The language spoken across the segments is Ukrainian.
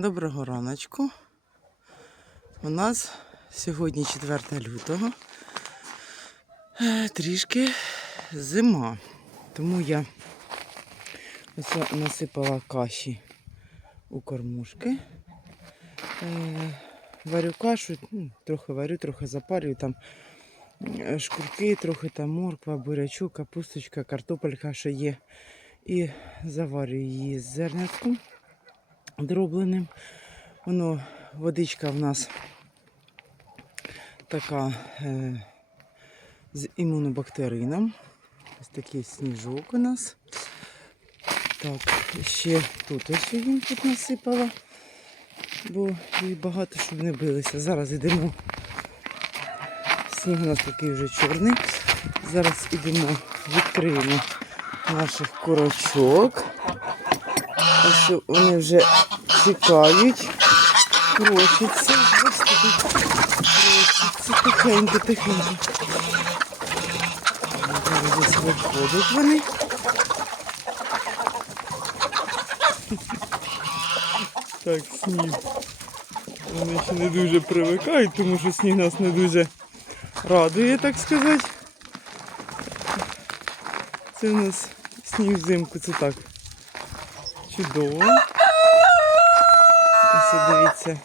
Доброго раночку. У нас сьогодні 4 лютого. Е, Трішки зима. Тому я ось насипала каші у кормушки. Е, Варю кашу, ну, трохи варю, трохи запарюю. Там е, шкурки, трохи там морква, бурячок, капусточка, картопелька, що є. І заварюю її з зернятком дробленим. Воно, водичка в нас така е, з імунобактерином. Ось такий сніжок у нас. Так, ще тут ось він тут насипала, бо їх багато, щоб не билися. Зараз йдемо. Сніг у нас такий вже чорний. Зараз йдемо, відкриємо наших курочок. Ось вони вже чекають. Крочаться. Бачите. Тихенько, тихенько. Зараз виходять вони. Так, сніг. Вони ще не дуже привикають, тому що сніг нас не дуже радує, так сказати. Це у нас сніг взимку, це так. Чудово. Ось дивіться,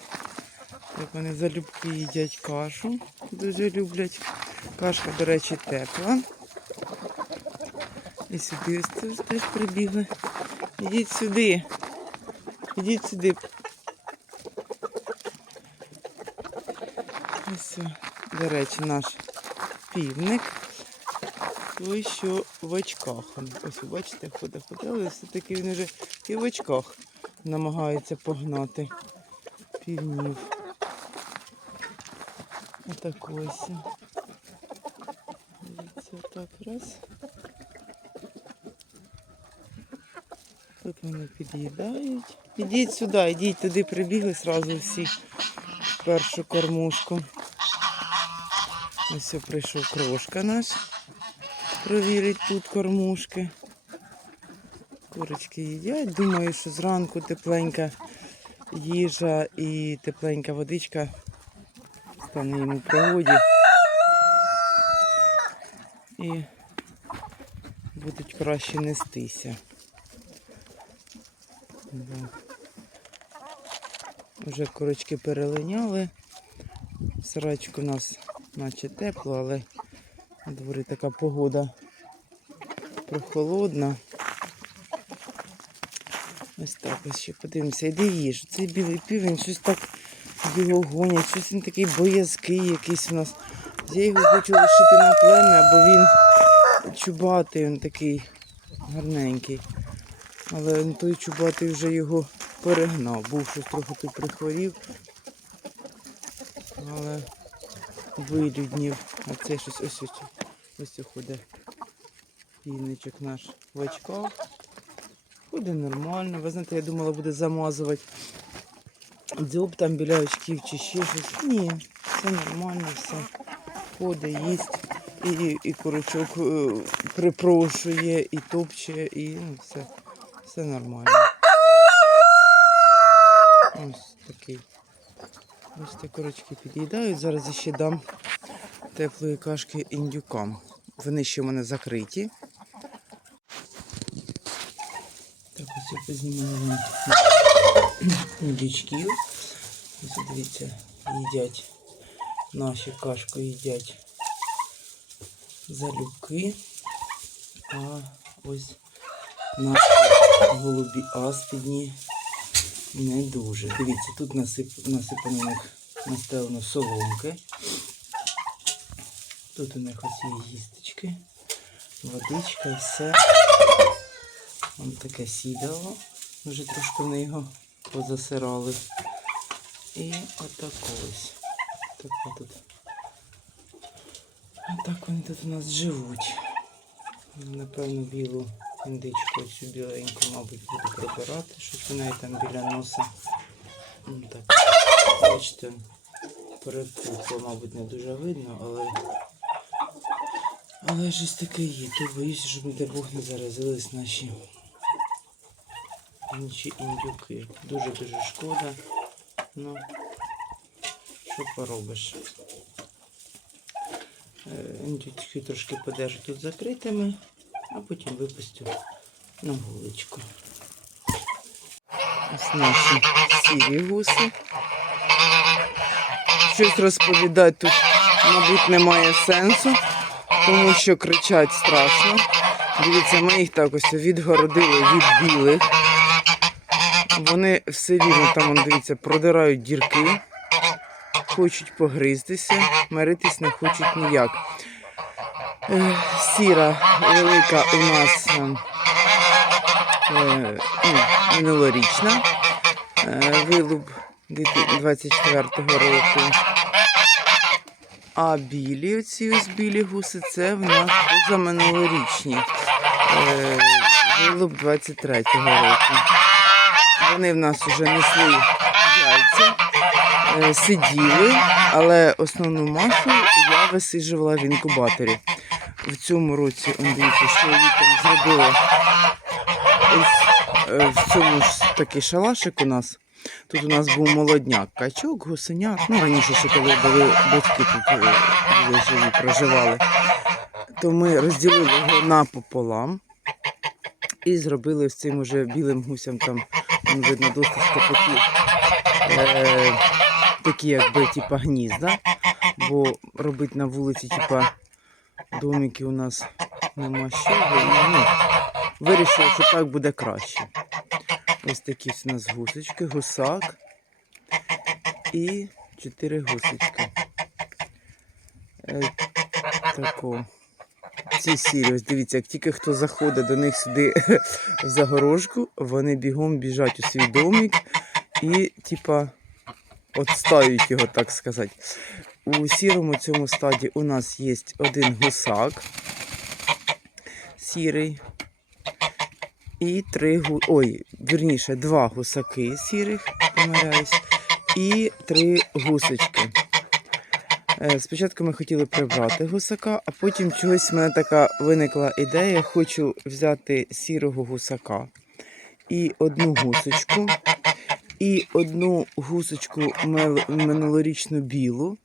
як вони залюбки їдять кашу. Дуже люблять. Кашка, до речі, тепла. І сюди ось теж- прибігли. Ідіть сюди. Ідіть сюди. Ось, до речі, наш півник. Той, що в очках. Ось бачите, ходить, але все-таки він вже і в очках намагається погнати півнів. Отак ось. Дивіться, отак раз. Тут вони під'їдають. Ідіть сюди, ідіть туди, прибігли зразу всі в першу кормушку. Ось прийшов крошка наш. Провірить тут кормушки. Курочки їдять. Думаю, що зранку тепленька їжа і тепленька водичка стане йому в пригоді. І будуть краще нестися. Бо Вже курочки перелиняли. Сарайчик у нас наче тепло, але на дворі така погода прохолодна. Ось так ось ще подивимося. Іди їж. Цей білий півень, щось так його гонять, щось він такий боязкий якийсь у нас. Я його хочу лишити на плем'я, бо він чубатий, він такий гарненький. Але той чубатий вже його перегнав. Був щось трохи тут прихворів. Але вилюднів. А це щось ось ось ось ось ходить. Півничок наш в очках. Ходить нормально. Ви знаєте, я думала, буде замазувати дзьоб там біля очків чи ще щось. Ні, все нормально, все. Ходить, їсть. І, і, і курочок е, припрошує, і топче, і ну, все, все нормально. Ось такий. Ось ті курочки під'їдають. Зараз ще дам теплої кашки індюкам. Вони ще в мене закриті. Ось вам дивіться, їдять наші кашку їдять залюбки. А ось наші голубі аспідні не дуже. Дивіться, тут насип, насипано у них настелено соломки. Тут у них ось є їсточки, водичка і все. Ось таке сідало. Вже трошки вони його позасирали. І отако ось. Така тут. Отак вони тут у нас живуть. Напевно, білу індичку цю біленьку, мабуть, буду прибирати, щось у неї там біля носа. Ну, так, бачите, перепухло, мабуть, не дуже видно, але. Але щось таке є. То боюсь, щоб, не дай Бог, не заразились наші інші індюки. Дуже-дуже шкода. Ну, що поробиш? Е, Індюки трошки подержу тут закритими, а потім випустю на вуличку. Ось наші сірі гуси. Щось розповідати тут, мабуть, немає сенсу, тому що кричать страшно. Дивіться, ми їх так ось відгородили від білих. Вони все рівно там, вон, дивіться, продирають дірки, хочуть погризтися, миритись не хочуть ніяк. Сіра велика у нас е, е, ну, минулорічна. Е, Вилуп 24-го року. А білі, оці ось білі гуси, це в нас позаминулорічні. Е, Вилуп 23-го року. Вони в нас вже несли яйця, е, сиділи, але основну масу я висиджувала в інкубаторі. В цьому році, дивіться, що літом зробила ось е, в цьому ж такий шалашик у нас. Тут у нас був молодняк, качок, гусенят. Ну, раніше ще коли були батьки тут е, були живі, проживали. То ми розділили його напополам і зробили з цим уже білим гусям там, вон видно, досточка такі, е, такі якби типа гнізда. Бо робити на вулиці, типа, домики у нас нема з чого. Ну, вирішили, що так буде краще. Ось такі у нас гусочки, гусак і чотири гусочки. Е, тако. Ці сірі, ось дивіться, як тільки хто заходить до них сюди в загорожку, вони бігом біжать у свій домик і, типа, отстають його, так сказати. У сірому цьому стаді у нас є один гусак сірий. І три гу... Ой, вірніше, два гусаки сірих, помиляюсь, і три гусочки. Е, Спочатку ми хотіли прибрати гусака, а потім чогось в мене така виникла ідея. Хочу взяти сірого гусака і одну гусочку, і одну гусочку минулорічну білу,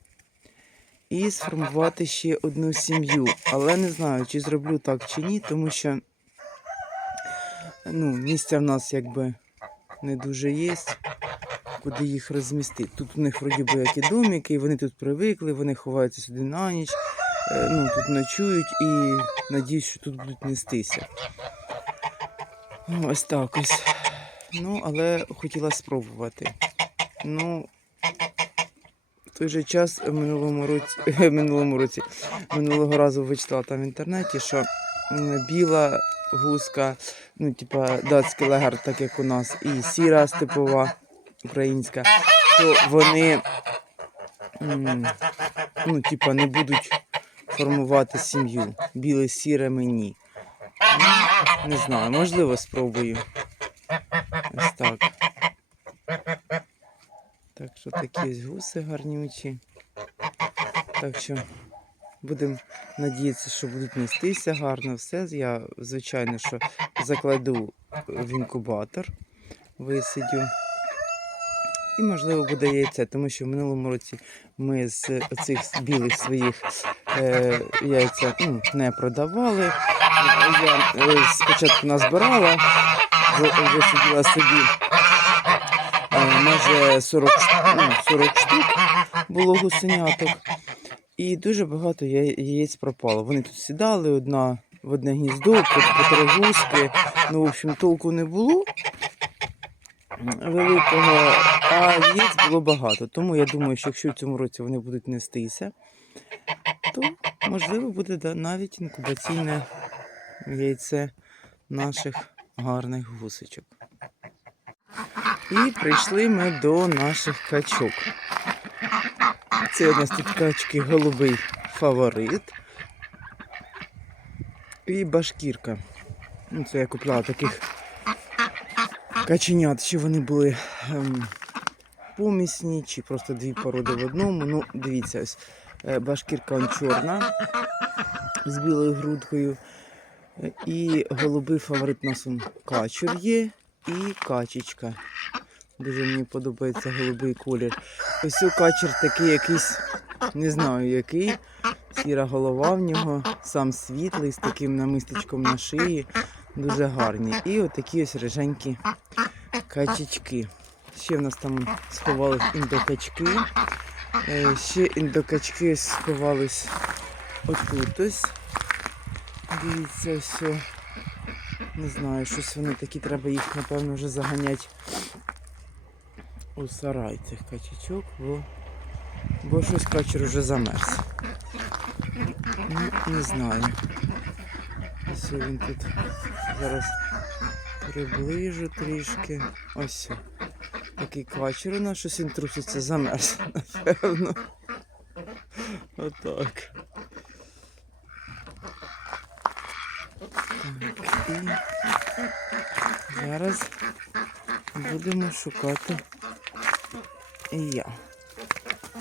і сформувати ще одну сім'ю. Але не знаю, чи зроблю так чи ні, тому що ну, місця в нас якби не дуже є, куди їх розмістити. Тут у них вроді би як і домики, і вони тут привикли, вони ховаються сюди на ніч, е, ну, тут ночують і надіюсь, що тут будуть нестися. Ось так ось. Ну, але хотіла спробувати. Ну, в той же час в минулому році, минулому році, минулого разу вичитала там в інтернеті, що біла гуска, ну, типа датський легар, так як у нас, і сіра степова українська, то вони ну, типа, не будуть формувати сім'ю. Біле сіре мені. Не знаю, можливо, спробую. Ось так. Так що такі ось гуси гарнючі. Так що будемо надіятися, що будуть нестися гарно все. Я, звичайно, що закладу в інкубатор, висидю. І, можливо, буде яйце, тому що в минулому році ми з цих білих своїх е, яйця ну, не продавали. Я е, спочатку назбирала, висиділа собі е, майже 40, ш- ну, 40 штук було гусеняток. І дуже багато яєць пропало. Вони тут сідали одна в одне гніздо, по три гуски. Ну, в общем, толку не було великого, а яєць було багато. Тому я думаю, що якщо в цьому році вони будуть нестися, то можливо буде навіть інкубаційне яйце наших гарних гусочок. І прийшли ми до наших качок. Це у нас тут качки голубий фаворит. І башкірка. Ну, це я купляла таких каченят, чи вони були ем, помісні, чи просто дві породи в одному. Ну, дивіться, ось е, башкірка он чорна з білою грудкою. Е, І голубий фаворит у нас он качур є. і качечка. Дуже мені подобається голубий колір. Ось у качер такий якийсь, не знаю який. Сіра голова в нього, сам світлий, з таким намисточком на шиї. Дуже гарні. І отакі ось риженькі качечки. Ще в нас там сховались індокачки. Е, Ще індокачки сховались отут ось. Дивіться, все. Не знаю, щось вони такі, треба їх, напевно, вже заганяти у сарай цих качечок, бо, бо щось качер вже замерз. Ну, не знаю. Ось він тут зараз приближу трішки. Ось. Такий качер у нас щось він труситься замерз, напевно. Отак. Так, і зараз будемо шукати і я.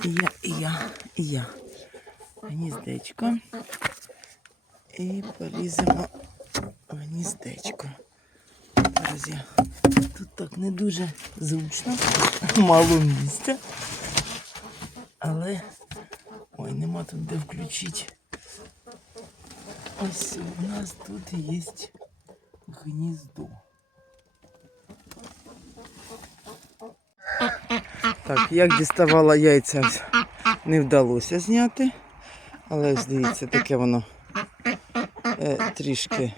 І я, і я, і я. Гніздечко. І поліземо гніздечко. Я тут так не дуже зручно, мало місця. Але ой, нема тут де включити. Ось у нас тут є гніздо. Так, як діставала яйця, не вдалося зняти. Але дивіться, таке воно е, трішки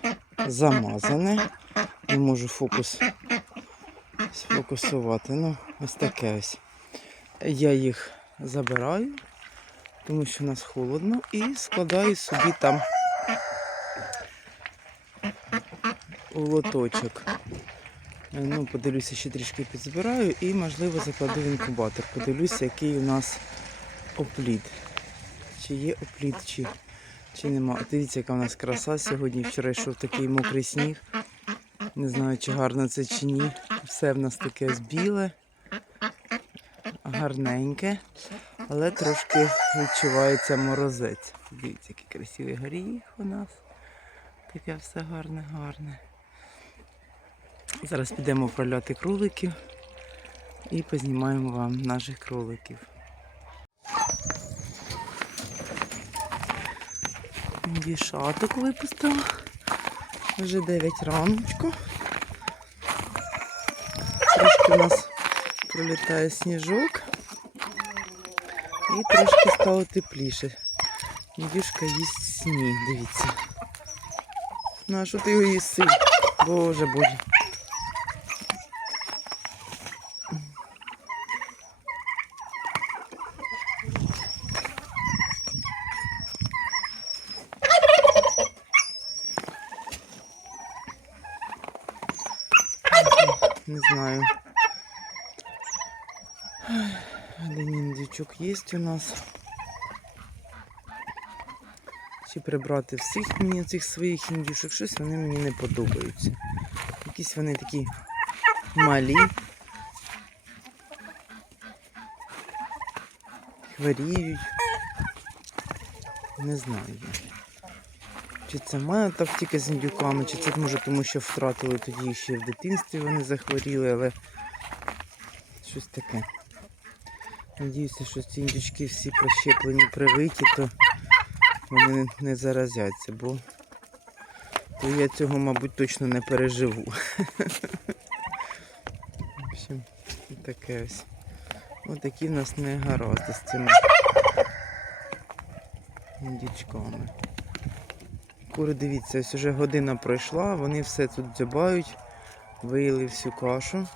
замазане. Не можу фокус сфокусувати. Ну, ось таке ось. Я їх забираю, тому що у нас холодно, і складаю собі там у лоточок. Ну, подивлюся, ще трішки підзбираю і, можливо, закладу в інкубатор. Подивлюся, який у нас оплід. Чи є оплід, чи, чи. Дивіться, яка у нас краса сьогодні. Вчора йшов такий мокрий сніг. Не знаю, чи гарно це чи ні. Все в нас таке ось біле, гарненьке, але трошки відчувається морозець. Дивіться, який красивий горіх у нас. Таке все гарне, гарне. Зараз підемо проляти кроликів і познімаємо вам наших кроликів. Дішаток випустила. Вже 9 раночку. Трошки у нас пролітає сніжок. І трошки стало тепліше. Індюшка їсть сніг, дивіться. Ну а що ти його їси? Боже, боже. Не знаю. Один індичок є у нас. Чи прибрати всіх мені цих своїх індюшок, щось вони мені не подобаються. Якісь вони такі малі. Хворіють. Не знаю. Чи це моя тактика з індюками, чи це може тому, що втратили тоді ще в дитинстві вони захворіли, але щось таке. Надіюся, що ці індючки всі прощеплені, привиті, то вони не заразяться, бо то я цього, мабуть, точно не переживу. В общем, таке ось. Ось такі в нас негаразди з цими індючками. Кури, дивіться, ось уже година пройшла, вони все тут дзьобають, виїли всю кашу.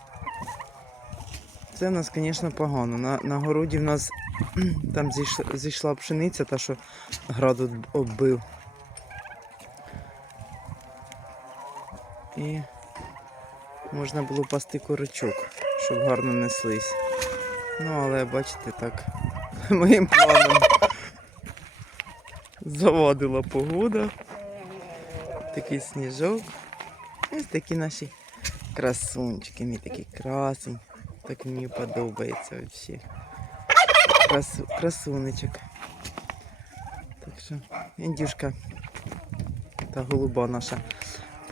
Це в нас, звісно, погано. На, на городі в нас там зійшла, зійшла пшениця, та що град оббив. І можна було пасти корочок, щоб гарно неслись. Ну, але бачите, так, моїм планом завадила погода. Такий сніжок. Ось такі наші красунчики. Мій такий красень. Так мені подобається взагалі. Красу, красунечок. Так що, індюшка та голуба наша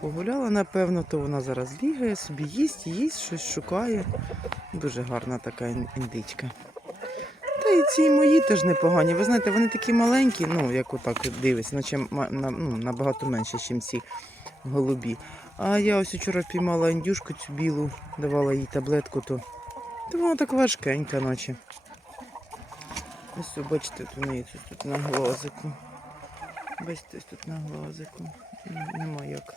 Погуляла, напевно, то вона зараз бігає, собі їсть, їсть, щось шукає. Дуже гарна така індичка. Ці мої теж непогані. Ви знаєте, вони такі маленькі, ну, як отак от дивись, наче на, ну, набагато менше, ніж ці голубі. А я ось вчора впіймала індюшку цю білу, давала їй таблетку, то, то вона так важкенька, наче. Ось, бачите, от у неї ось тут на глазику. Бачите, тут на глазику. Нема як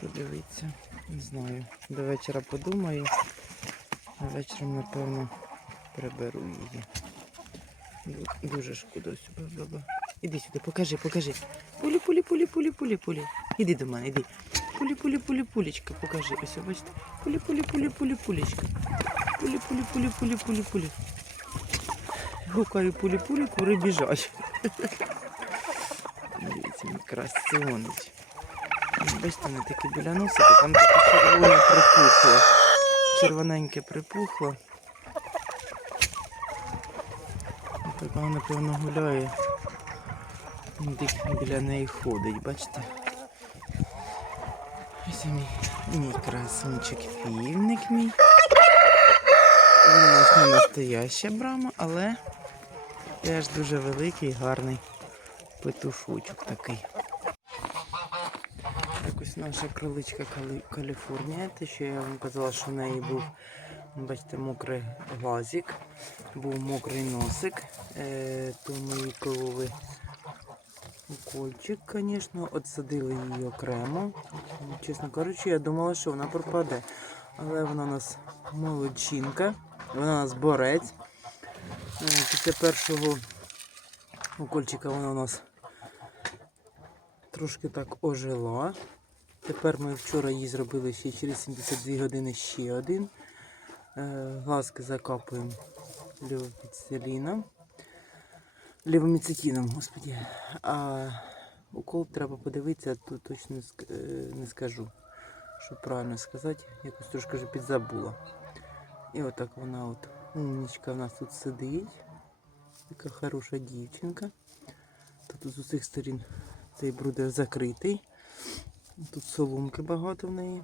подивитися. Не знаю. До вечора подумаю. А вечором, напевно, приберу її. Дуже шкода себе баба. Іди сюди, покажи, покажи. Пулі, пулі, пулі, пулі, пулі, пулі. Іди до мене, іди. Пулі, пулі, пулі, пулечка, покажи. Ось, бачите. Пулі, пулі, пулі, пулі, пулечка. Пулі, пулі, пулі, пулі, пулі, пулі. Гукаю пулі, пулі, кури біжать. Дивіться, мій красунець. Бачите, вони такі біля носика, там таке червоне припухло. Червоненьке припухло. Так вона, напевно, гуляє. Дик біля неї ходить, бачите? Ось мій, мій красунчик півник мій. У нас не настояща брама, але теж дуже великий, гарний петушочок такий. Так ось наша кроличка Каліфорнія. Те, що я вам казала, що в неї був, бачите, мокрий глазик, був мокрий носик. Е, то ми кололи укольчик, звісно, отсадили її окремо. Чесно кажучи, я думала, що вона пропаде. Але вона у нас молодчинка, вона у нас борець. Е, Після першого укольчика вона у нас трошки так ожила. Тепер ми вчора їй зробили ще через 72 години ще один. Е, Глазки закапуємо лівопіцеліном. Лівоміцетіном, господі. А укол треба подивитися, тут точно не е, скажу, що правильно сказати. Якось трошки вже підзабула. І отак вона от умнічка в нас тут сидить. Така хороша дівчинка. Тут з усіх сторін цей брудер закритий. Тут соломки багато в неї.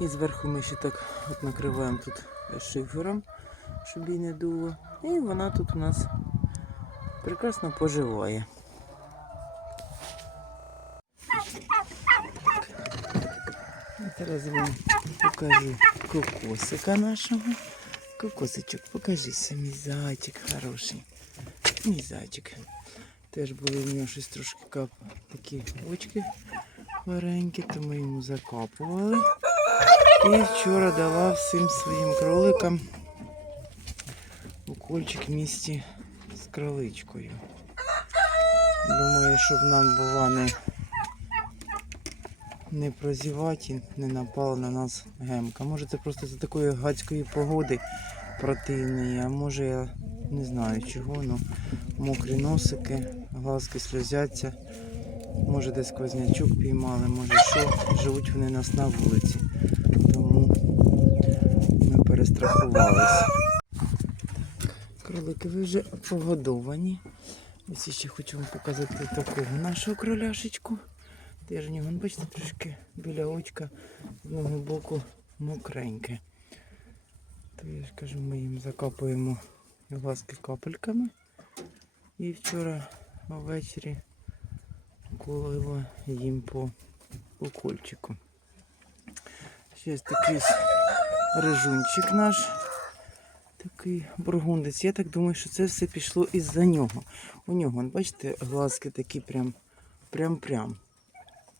І зверху ми ще так от накриваємо тут шифером, щоб її не дуло. І вона тут у нас прекрасно поживає. Зараз вам покажу кокосика нашого. Кокосичок, покажися, мій зайчик хороший. Мій зайчик. Теж були в нього щось трошки кап... такі очки хворенькі, то ми йому закапували. І вчора дала всім своїм кроликам укольчик місті з кроличкою. Думаю, щоб нам бува не, не прозівати, не напала на нас гемка. Може це просто за такої гадської погоди противної, а може я не знаю чого, ну мокрі носики, глазки сльозяться. Може десь сквознячок піймали, може що. Живуть вони нас на вулиці. Так, кролики, ви вже погодовані. Ось ще хочу вам показати такого нашого кроляшечку. Теж нього, бачите, трошки біля очка з одного боку мокреньке. То я ж кажу, ми їм закапуємо глазки капельками. І вчора ввечері колила їм по укольчику. Ще такий ось рижунчик наш. Такий бургундець. Я так думаю, що це все пішло із-за нього. У нього, бачите, глазки такі прям прям-прям.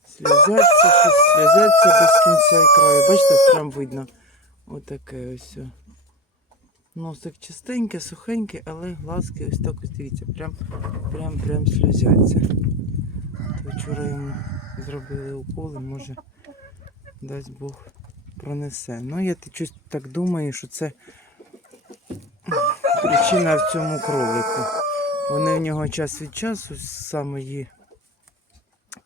Сльозяться, щось сльозяться без кінця і краю. Бачите, прям видно. Отаке ось. Носик чистенький, сухенький, але глазки ось так ось дивіться, прям, прям, прям сльозяться. Вчора йому зробили уколи, може, дасть Бог пронесе. Ну, я щось так думаю, що це причина в цьому кролику. Вони в нього час від часу з самої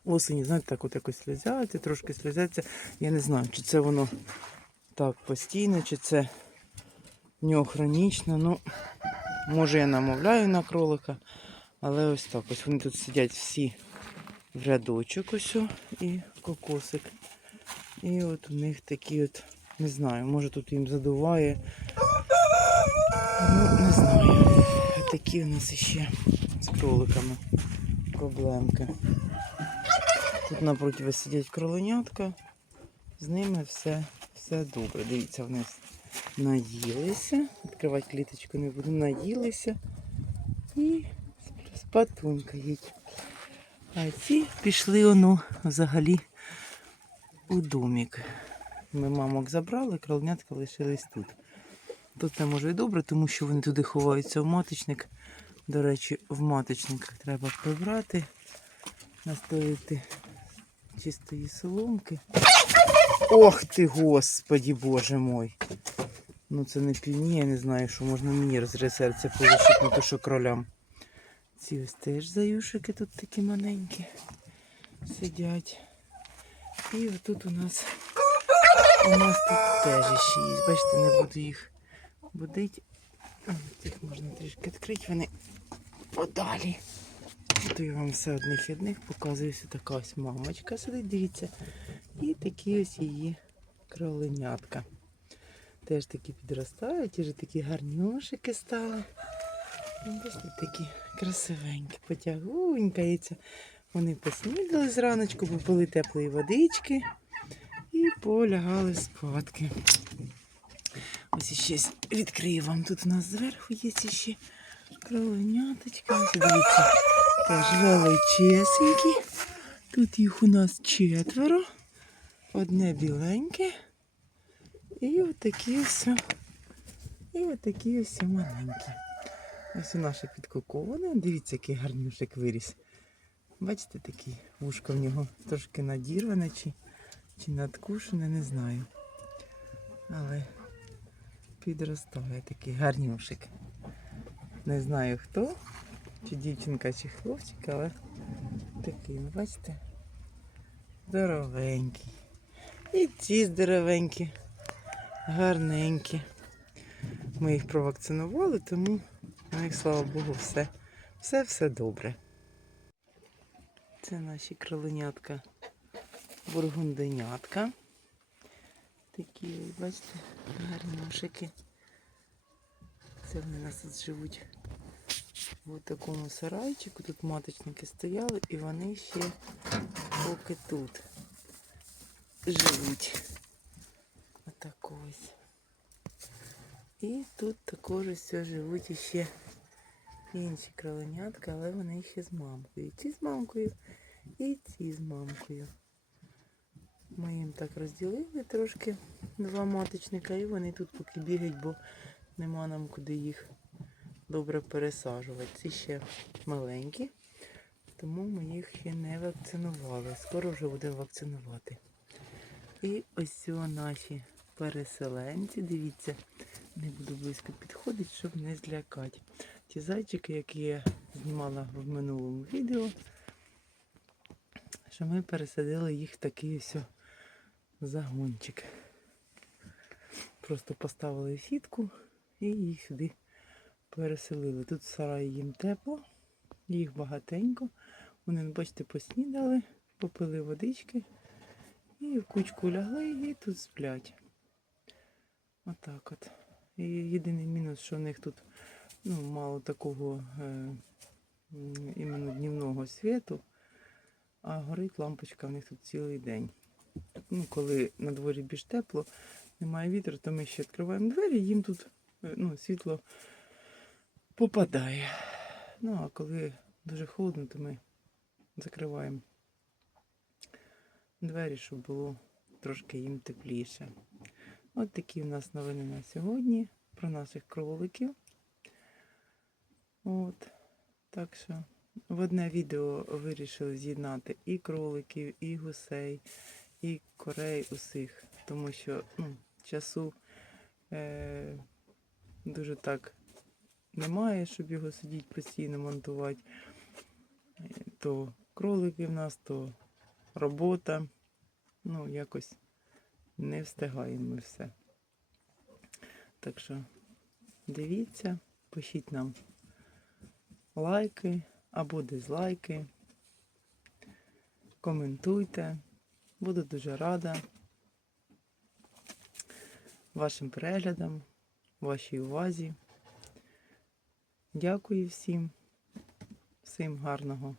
осені, знаєте, так от якось сльозяться, трошки сльозяться. Я не знаю, чи це воно так постійно, чи це в нього хронічно. Ну, може я намовляю на кролика, але ось так. Ось вони тут сидять всі в рядочок ось і кокосик. І от у них такі от, не знаю, може тут їм задуває. Ну, не знаю. Такі у нас ще з кроликами проблемки. Тут напроти сидять кроленятка. З ними все, все добре. Дивіться, вони наїлися. Відкривати кліточку не буду, наїлися. І спатунькають. А ці пішли воно взагалі у домик. Ми мамок забрали, кроленятка лишились тут. Тут це може і добре, тому що вони туди ховаються в маточник. До речі, в маточниках треба прибрати, настояти чистої соломки. Ох ти, господі, боже мой. Ну це не півні, я не знаю, що можна мені розре серця полишити, не то що кролям. Ці ось теж заюшики тут такі маленькі сидять. І отут у нас у нас тут теж ще є. Бачите, не буду їх будити. А, можна трішки відкрити, вони подалі. То я вам все одних одних показую. Ось така ось мамочка сидить, дивіться. І такі ось її кроленятка. Теж такі підростають, вже такі гарнюшики стали. Бачите, такі красивенькі, потягунькаються. Вони поснідали зраночку, попили теплої водички і полягали спадки. Ось ще відкрию вам. Тут у нас зверху є ще кроленяточка. Ось Дивіться, теж величесенькі. Тут їх у нас четверо. Одне біленьке. І отакі ось. І отакі ось маленькі. Ось у наше підкоковане. Дивіться, який гарнюшик виріс. Бачите, такий вушко в нього трошки надірване чи, чи надкушене, не знаю. Але підростає такий гарнюшик. Не знаю хто, чи дівчинка, чи хлопчик, але такий, ну, бачите, здоровенький. І ці здоровенькі, гарненькі. Ми їх провакцинували, тому у них, слава Богу, все, все, все добре. Це наші кроленятка бургунденятка. Такі, бачите, гарні ношики. Це вони нас тут живуть в такому сарайчику. Тут маточники стояли і вони ще поки тут живуть. Отак ось. І тут також все живуть іще інші кроленятка, але вони ще з мамкою. Ці з мамкою і ці з мамкою. Ми їм так розділили трошки два маточника, і вони тут поки бігають, бо нема нам куди їх добре пересаджувати. Ці ще маленькі, тому ми їх ще не вакцинували. Скоро вже будемо вакцинувати. І ось наші переселенці. Дивіться, не буду близько підходити, щоб не злякати. Ті зайчики, які я знімала в минулому відео, що ми пересадили їх в такий ось загончик. Просто поставили сітку і їх сюди переселили. Тут в сараї їм тепло, їх багатенько. Вони, бачите, поснідали, попили водички і в кучку лягли і тут сплять. Отак от. І єдиний мінус, що в них тут ну, мало такого е, іменно днівного світу, а горить лампочка в них тут цілий день. Ну, коли на дворі більш тепло, немає вітру, то ми ще відкриваємо двері, їм тут е, ну, світло попадає. Ну, а коли дуже холодно, то ми закриваємо двері, щоб було трошки їм тепліше. От такі в нас новини на сьогодні про наших кроликів. От. Так що в одне відео вирішили з'єднати і кроликів, і гусей, і корей усіх, тому що ну, часу е- дуже так немає, щоб його сидіти постійно монтувати. Е, То кролики в нас, то робота. Ну, якось не встигаємо ми все. Так що дивіться, пишіть нам лайки або дизлайки. коментуйте. Буду дуже рада вашим переглядам, вашій увазі. Дякую всім, всім гарного,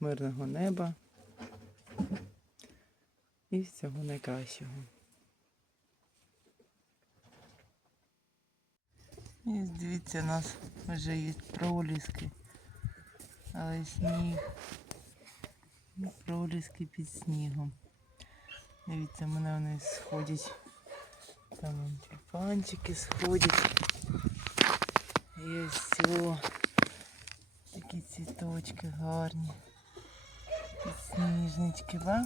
мирного неба і всього найкращого. І дивіться, у нас вже є проліски, але сніг, і проліски під снігом. Дивіться, в мене вони сходять. Там тюльпанчики сходять. І ось о, такі цвіточки гарні. Підсніжнички, ба?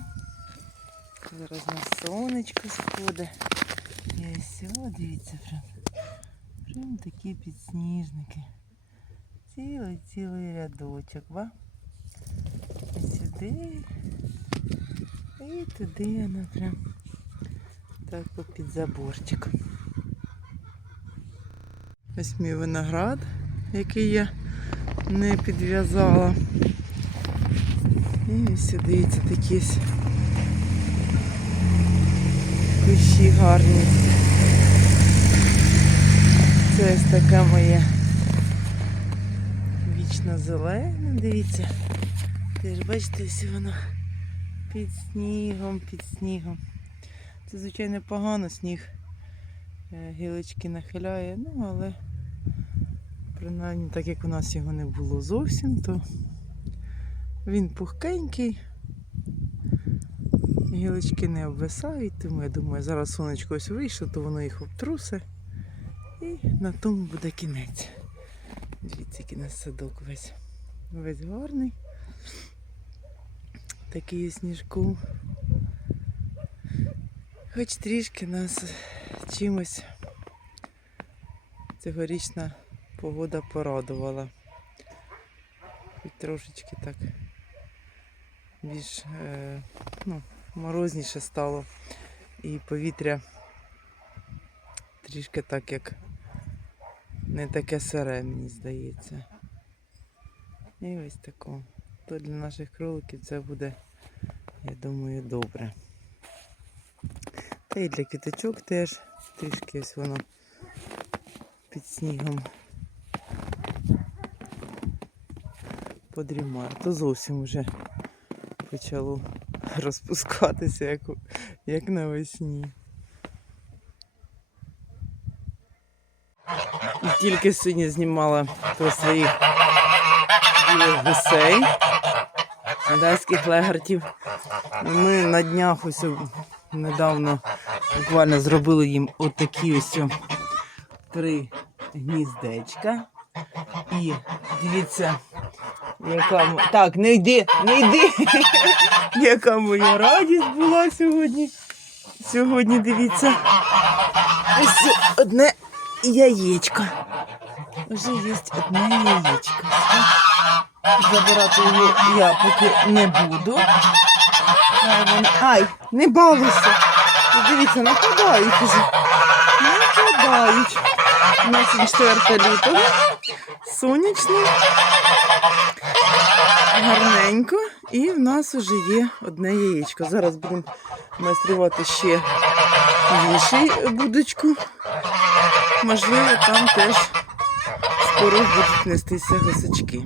Зараз на сонечко сходить. І ось о, дивіться прям. Прям такі підсніжники. Цілий цілий рядочок, ба? І сюди. І туди вона прям так попід заборчиком. Ось мій виноград, який я не підв'язала. І ось дивіться такі кущі гарні. Це ось таке моє вічно зелене, дивіться. Теж бачите, ось воно під снігом, під снігом. Це, звичайно, погано, сніг е, гілочки нахиляє, ну але принаймні так як у нас його не було зовсім, то він пухкенький, гілочки не обвисають, тому я думаю, зараз сонечко ось вийшло, то воно їх обтрусе. І на тому буде кінець. Дивіться, який у нас садок весь. Весь гарний. Такий сніжку. Хоч трішки нас чимось цьогорічна погода порадувала. Хоч трошечки так більш е, ну, морозніше стало. І повітря трішки так як не таке сире, мені здається. І ось тако. То для наших кроликів це буде, я думаю, добре. Та й для квіточок теж трішки ось воно під снігом подрімає. То зовсім вже почало розпускатися, як, як навесні. І тільки сьогодні знімала про своїх білих гусей, датських легартів. Ми на днях ось недавно буквально зробили їм отакі ось три гніздечка. І дивіться, яка так, не йди, не йди. яка моя радість була сьогодні. Сьогодні дивіться. Ось одне яєчко. Вже є одне яєчко. Забирати його я поки не буду. Ай, не балуйся. Дивіться, нападають уже. Нападають. У нас 4 лютого. Сонячно. Гарненько. І в нас вже є одне яєчко. Зараз будемо майструвати ще іншу будочку. Можливо, там теж скоро будуть нестися гусачки.